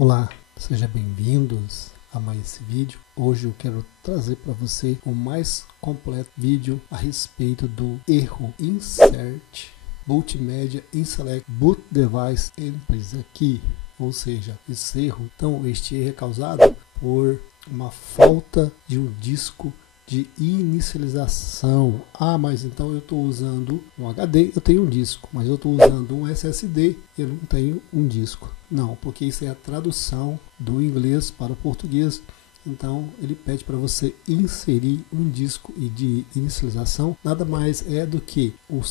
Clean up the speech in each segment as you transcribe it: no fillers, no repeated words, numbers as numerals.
Olá, sejam bem-vindos a mais esse vídeo. Hoje eu quero trazer para você o mais completo vídeo a respeito do erro Insert Multimedia Inselect Boot Device Entries aqui, ou seja, esse erro. Então, este erro é causado por uma falta de um disco de inicialização. Mas então eu estou usando um HD, eu tenho um disco, mas eu estou usando um SSD, eu não tenho um disco. Não, porque isso é a tradução do inglês para o português. Então ele pede para você inserir um disco de inicialização. Nada mais é do que o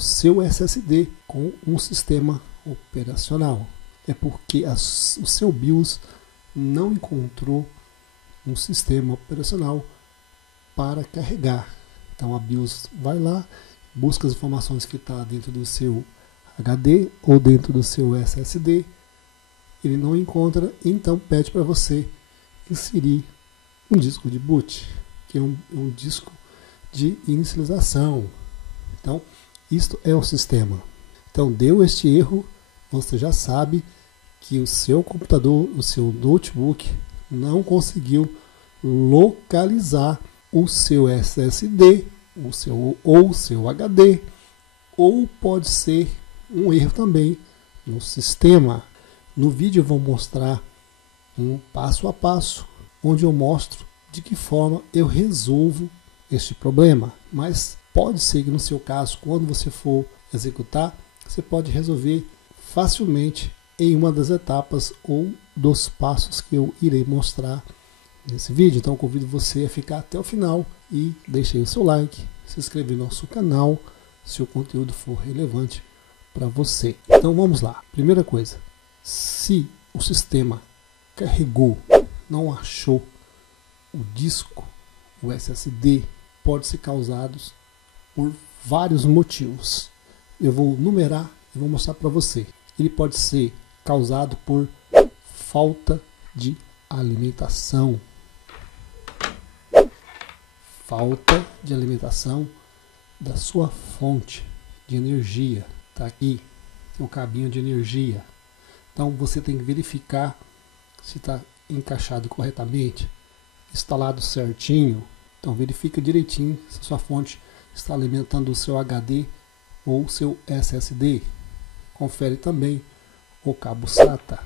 seu SSD com um sistema operacional. É porque o seu BIOS não encontrou um sistema operacional para carregar. Então a BIOS vai lá, busca as informações que está dentro do seu HD ou dentro do seu SSD, ele não encontra, então pede para você inserir um disco de boot, que é um disco de inicialização. Então isto é o sistema. Então deu este erro, você já sabe que o seu computador, o seu notebook não conseguiu localizar o seu SSD, ou o seu HD, ou pode ser um erro também no sistema. No vídeo eu vou mostrar um passo a passo, onde eu mostro de que forma eu resolvo este problema. Mas pode ser que no seu caso, quando você for executar, você pode resolver facilmente em uma das etapas ou dos passos que eu irei mostrar nesse vídeo. Então eu convido você a ficar até o final e deixe aí o seu like, se inscrever no nosso canal se o conteúdo for relevante para você. Então vamos lá. Primeira coisa, se o sistema carregou, não achou o disco, o SSD, pode ser causado por vários motivos. Eu vou numerar e vou mostrar para você. Ele pode ser causado por falta de alimentação. Falta de alimentação da sua fonte de energia. Está aqui, tem um cabinho de energia. Então você tem que verificar se está encaixado corretamente, instalado certinho. Então verifica direitinho se a sua fonte está alimentando o seu HD ou o seu SSD. Confere também o cabo SATA.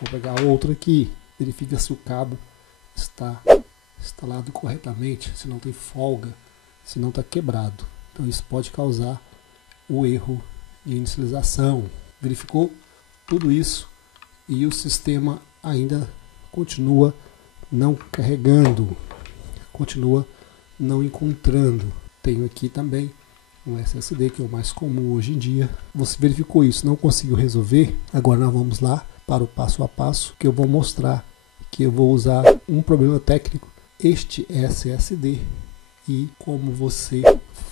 Vou pegar outro aqui, verifica se o cabo está instalado corretamente, se não tem folga, se não está quebrado. Então isso pode causar o erro de inicialização. Verificou tudo isso e o sistema ainda continua não carregando, continua não encontrando. Tenho aqui também um SSD, que é o mais comum hoje em dia. Você verificou isso, não conseguiu resolver? Agora nós vamos lá para o passo a passo, que eu vou mostrar que eu vou usar um problema técnico, este SSD, e como você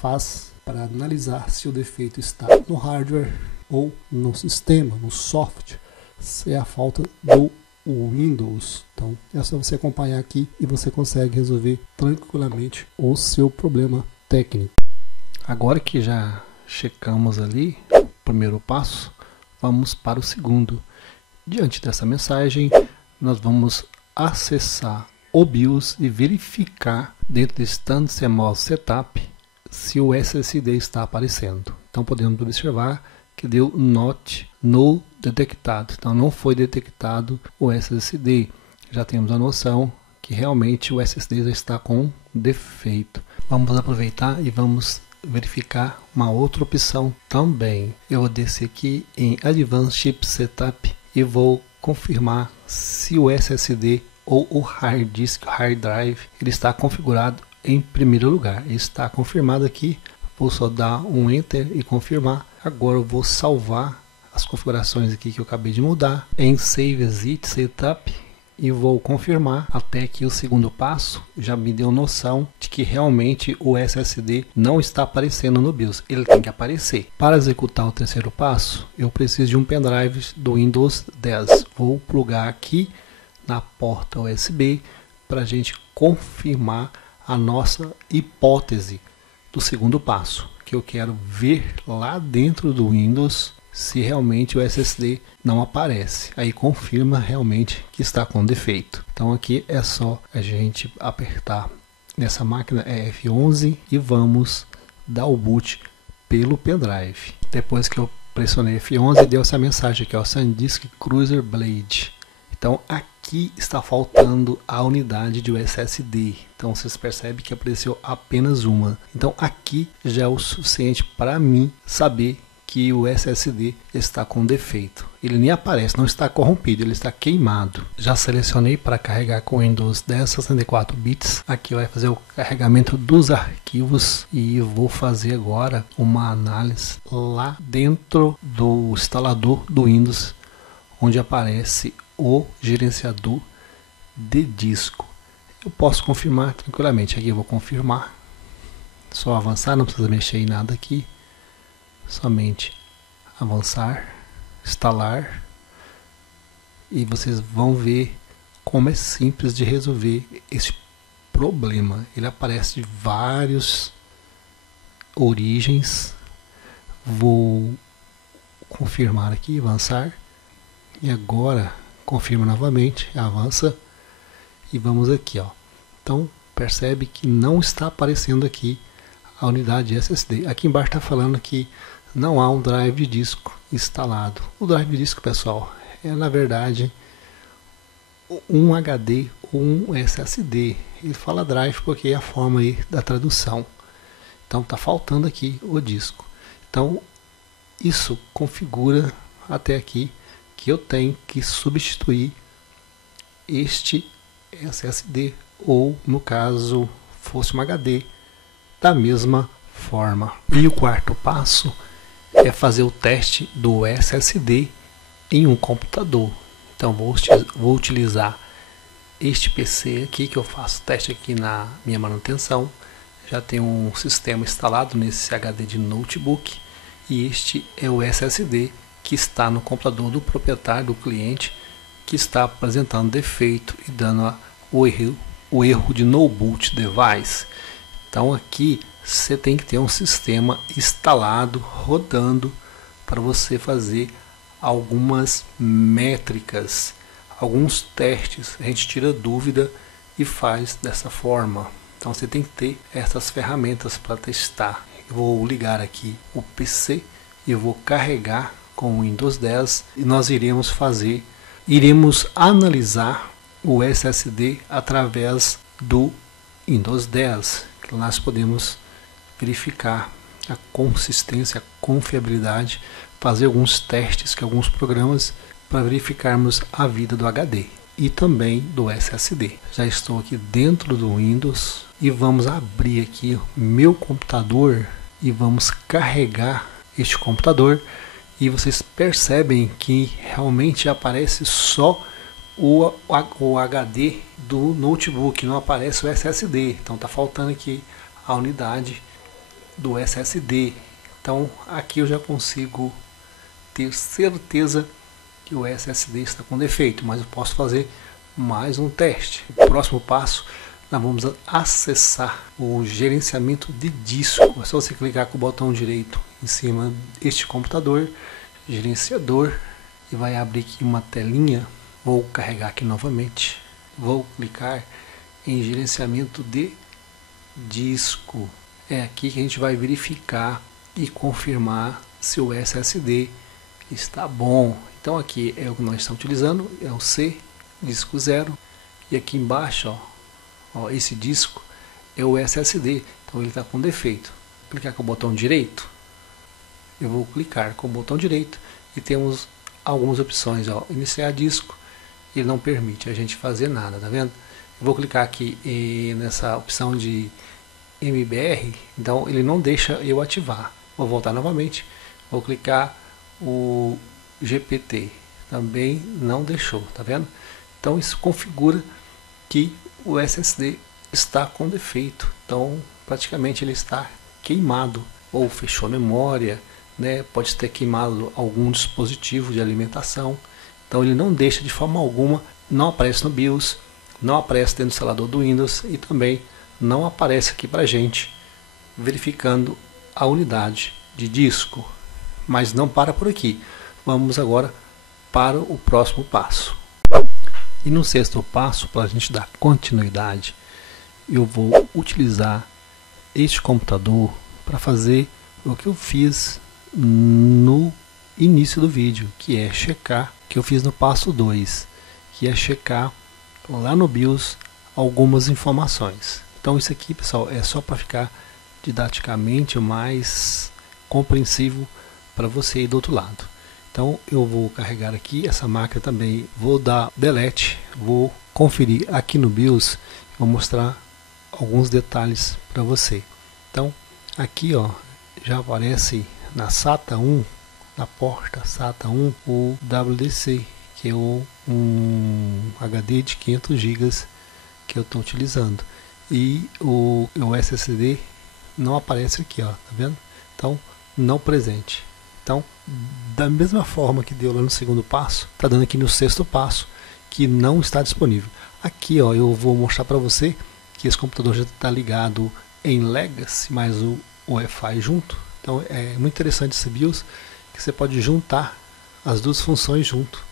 faz para analisar se o defeito está no hardware ou no sistema, no software, se é a falta do Windows. Então é só você acompanhar aqui e você consegue resolver tranquilamente o seu problema técnico. Agora que já checamos ali o primeiro passo, vamos para o segundo. Diante dessa mensagem, nós vamos acessar o BIOS e verificar dentro do StanCMOS Setup se o SSD está aparecendo. Então podemos observar que deu Not No detectado. Então não foi detectado o SSD. Já temos a noção que realmente o SSD já está com defeito. Vamos aproveitar e vamos verificar uma outra opção também. Eu vou descer aqui em Advanced Chip Setup e vou confirmar se o SSD ou o hard disk, hard drive, ele está configurado em primeiro lugar. Ele está confirmado aqui. Vou só dar um enter e confirmar. Agora eu vou salvar as configurações aqui que eu acabei de mudar em Save as It Setup e vou confirmar. Até que o segundo passo já me deu noção de que realmente o SSD não está aparecendo no BIOS. Ele tem que aparecer. Para executar o terceiro passo, eu preciso de um pendrive do Windows 10. Vou plugar aqui na porta USB para a gente confirmar a nossa hipótese do segundo passo, que eu quero ver lá dentro do Windows se realmente o SSD não aparece. Aí confirma realmente que está com defeito. Então aqui é só a gente apertar nessa máquina F11 e vamos dar o boot pelo pendrive. Depois que eu pressionei F11, deu essa mensagem aqui, ó, SanDisk Cruiser Blade. Então aqui está faltando a unidade de SSD. Então vocês percebem que apareceu apenas uma. Então aqui já é o suficiente para mim saber que o SSD está com defeito. Ele nem aparece, não está corrompido, ele está queimado. Já selecionei para carregar com Windows 10 64 bits. Aqui vai fazer o carregamento dos arquivos e vou fazer agora uma análise lá dentro do instalador do Windows, onde aparece o gerenciador de disco. Eu posso confirmar tranquilamente. Aqui eu vou confirmar. Só avançar, não precisa mexer em nada aqui. Somente avançar, instalar, e vocês vão ver como é simples de resolver esse problema. Ele aparece de várias origens. Vou confirmar aqui, avançar, e agora confirma novamente, avança, e vamos aqui, ó. Então percebe que não está aparecendo aqui a unidade SSD. Aqui embaixo está falando que não há um drive de disco instalado. O drive de disco, pessoal, é na verdade um HD ou um SSD. Ele fala drive porque é a forma aí da tradução. Então está faltando aqui o disco. Então isso configura até aqui que eu tenho que substituir este SSD, ou no caso fosse um HD, da mesma forma. E o quarto passo é fazer o teste do SSD em um computador. Então vou utilizar este PC aqui, que eu faço teste aqui na minha manutenção. Já tem um sistema instalado nesse HD de notebook, e este é o SSD que está no computador do proprietário, do cliente, que está apresentando defeito e dando o erro de no boot device. Então aqui você tem que ter um sistema instalado, rodando, para você fazer algumas métricas, alguns testes. A gente tira dúvida e faz dessa forma. Então você tem que ter essas ferramentas para testar. Eu vou ligar aqui o PC e eu vou carregar com o Windows 10 e nós iremos analisar o SSD através do Windows 10. Que nós podemos verificar a consistência, a confiabilidade, fazer alguns testes com alguns programas para verificarmos a vida do HD e também do SSD. Já estou aqui dentro do Windows e vamos abrir aqui meu computador e vamos carregar este computador, e vocês percebem que realmente aparece só o HD do notebook, não aparece o SSD. Então está faltando aqui a unidade do SSD. Então aqui eu já consigo ter certeza que o SSD está com defeito, mas eu posso fazer mais um teste. O próximo passo, nós vamos acessar o gerenciamento de disco. É só você clicar com o botão direito em cima deste computador, gerenciador, e vai abrir aqui uma telinha. Vou carregar aqui novamente, vou clicar em gerenciamento de disco. É aqui que a gente vai verificar e confirmar se o SSD está bom. Então aqui é o que nós estamos utilizando, é o C, disco 0, e aqui embaixo, ó, esse disco é o SSD, então ele está com defeito. Vou clicar com o botão direito, eu vou clicar com o botão direito e temos algumas opções, ó, iniciar disco. Ele não permite a gente fazer nada, tá vendo? Eu vou clicar aqui nessa opção de MBR, então ele não deixa eu ativar. Vou voltar novamente, vou clicar o GPT, também não deixou, tá vendo? Então isso configura que o SSD está com defeito, então praticamente ele está queimado, ou fechou a memória, né? Pode ter queimado algum dispositivo de alimentação. Então ele não deixa de forma alguma, não aparece no BIOS, não aparece dentro do instalador do Windows e também não aparece aqui para a gente verificando a unidade de disco. Mas não para por aqui. Vamos agora para o próximo passo. E no sexto passo, para a gente dar continuidade, eu vou utilizar este computador para fazer o que eu fiz no início do vídeo, que é checar, que eu fiz no passo 2, que é checar lá no BIOS algumas informações. Então isso aqui, pessoal, é só para ficar didaticamente mais compreensivo para você aí do outro lado. Então eu vou carregar aqui essa máquina também, vou dar delete, vou conferir aqui no BIOS, vou mostrar alguns detalhes para você. Então aqui, ó, já aparece na SATA 1, na porta SATA 1, o WDC, que é um HD de 500 GB que eu estou utilizando, e o SSD não aparece aqui, ó, tá vendo? Então não presente. Então, da mesma forma que deu lá no segundo passo, está dando aqui no sexto passo, que não está disponível. Aqui, ó, eu vou mostrar para você que esse computador já está ligado em Legacy, mais o Wi-Fi junto. Então, é muito interessante esse BIOS, que você pode juntar as duas funções junto,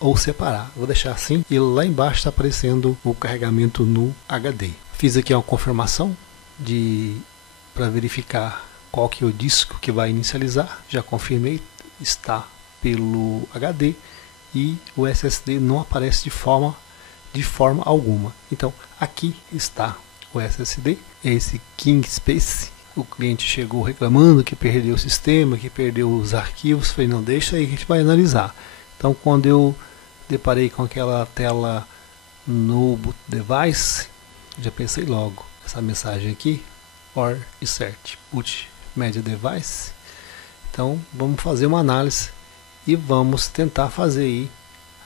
ou separar. Vou deixar assim, e lá embaixo está aparecendo o carregamento no HD. Fiz aqui uma confirmação para verificar qual que é o disco que vai inicializar. Já confirmei, está pelo HD e o SSD não aparece de forma alguma. Então aqui está o SSD, é esse King Space. O cliente chegou reclamando que perdeu o sistema, que perdeu os arquivos. Falei, não, deixa aí que a gente vai analisar. Então quando eu deparei com aquela tela no boot device, já pensei logo, essa mensagem aqui, or insert boot media device. Então vamos fazer uma análise e vamos tentar fazer aí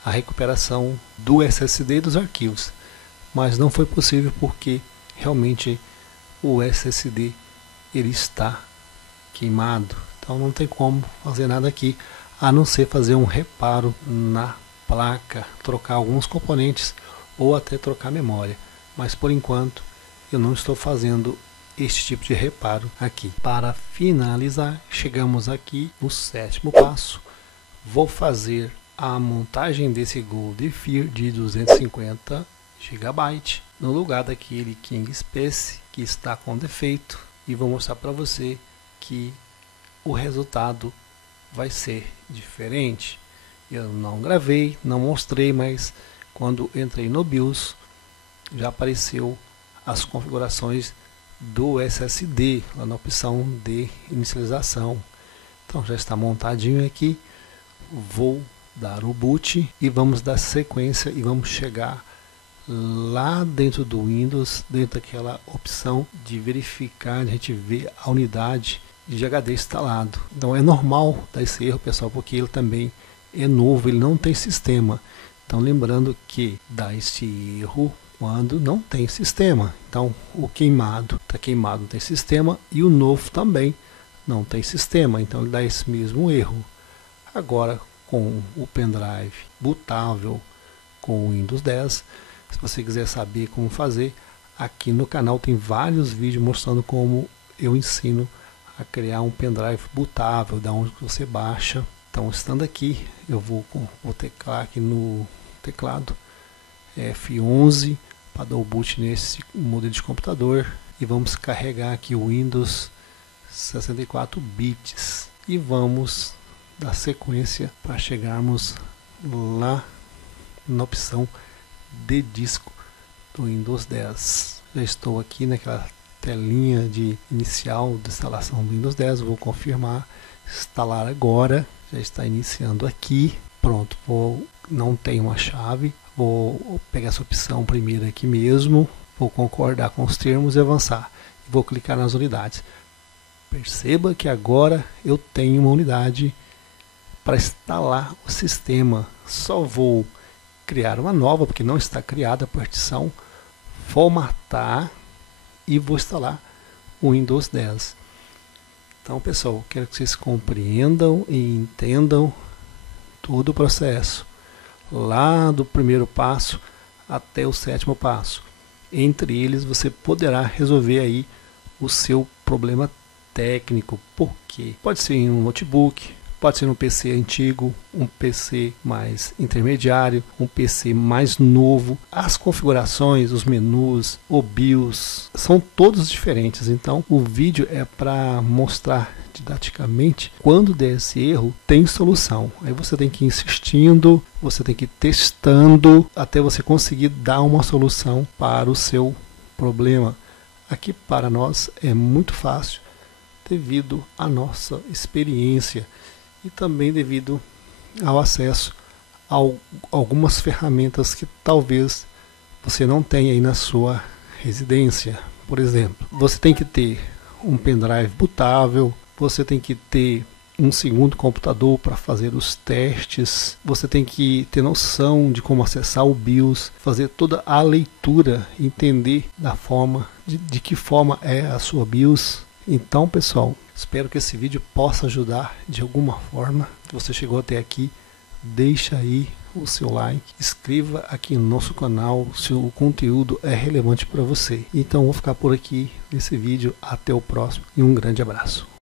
a recuperação do SSD e dos arquivos, mas não foi possível porque realmente o SSD ele está queimado. Então não tem como fazer nada aqui, a não ser fazer um reparo na placa, trocar alguns componentes ou até trocar memória, mas por enquanto eu não estou fazendo este tipo de reparo aqui. Para finalizar, chegamos aqui no sétimo passo. Vou fazer a montagem desse Goldfear de 250 GB no lugar daquele King Space que está com defeito, e vou mostrar para você que o resultado vai ser diferente. Eu não gravei, não mostrei, mas quando entrei no BIOS já apareceu as configurações do SSD lá na opção de inicialização. Então já está montadinho aqui. Vou dar o boot e vamos dar sequência e vamos chegar lá dentro do Windows, dentro daquela opção de verificar, a gente vê a unidade de HD instalado. Então é normal dar esse erro, pessoal, porque ele também é novo, ele não tem sistema. Então lembrando que dá esse erro quando não tem sistema. Então o queimado está queimado, não tem sistema, e o novo também não tem sistema, então ele dá esse mesmo erro. Agora com o pendrive bootável com o Windows 10, se você quiser saber como fazer, aqui no canal tem vários vídeos mostrando como eu ensino a criar um pendrive bootável, da onde você baixa. Então estando aqui, eu vou teclar aqui no teclado F11 para dar o boot nesse modelo de computador, e vamos carregar aqui o Windows 64 bits e vamos dar sequência para chegarmos lá na opção de disco do Windows 10. Já estou aqui naquela telinha de inicial de instalação do Windows 10, vou confirmar, instalar agora, já está iniciando aqui. Pronto, não tenho uma chave, vou pegar essa opção primeiro aqui mesmo, vou concordar com os termos e avançar, vou clicar nas unidades. Perceba que agora eu tenho uma unidade para instalar o sistema. Só vou criar uma nova, porque não está criada a partição, formatar e vou instalar o Windows 10. Então, pessoal, quero que vocês compreendam e entendam todo o processo, lá do primeiro passo até o sétimo passo. Entre eles, você poderá resolver aí o seu problema técnico, porque pode ser em um notebook, Pode ser um PC antigo, um PC mais intermediário, um PC mais novo. As configurações, os menus, o BIOS, são todos diferentes. Então o vídeo é para mostrar didaticamente, quando der esse erro, tem solução. Aí você tem que ir insistindo, você tem que ir testando até você conseguir dar uma solução para o seu problema. Aqui para nós é muito fácil devido à nossa experiência e também devido ao acesso a algumas ferramentas que talvez você não tenha aí na sua residência. Por exemplo, você tem que ter um pendrive bootável, você tem que ter um segundo computador para fazer os testes, você tem que ter noção de como acessar o BIOS, fazer toda a leitura, entender da forma, de que forma é a sua BIOS. Então, pessoal, espero que esse vídeo possa ajudar de alguma forma. Se você chegou até aqui, deixa aí o seu like, inscreva aqui no nosso canal se o conteúdo é relevante para você. Então, vou ficar por aqui nesse vídeo. Até o próximo e um grande abraço.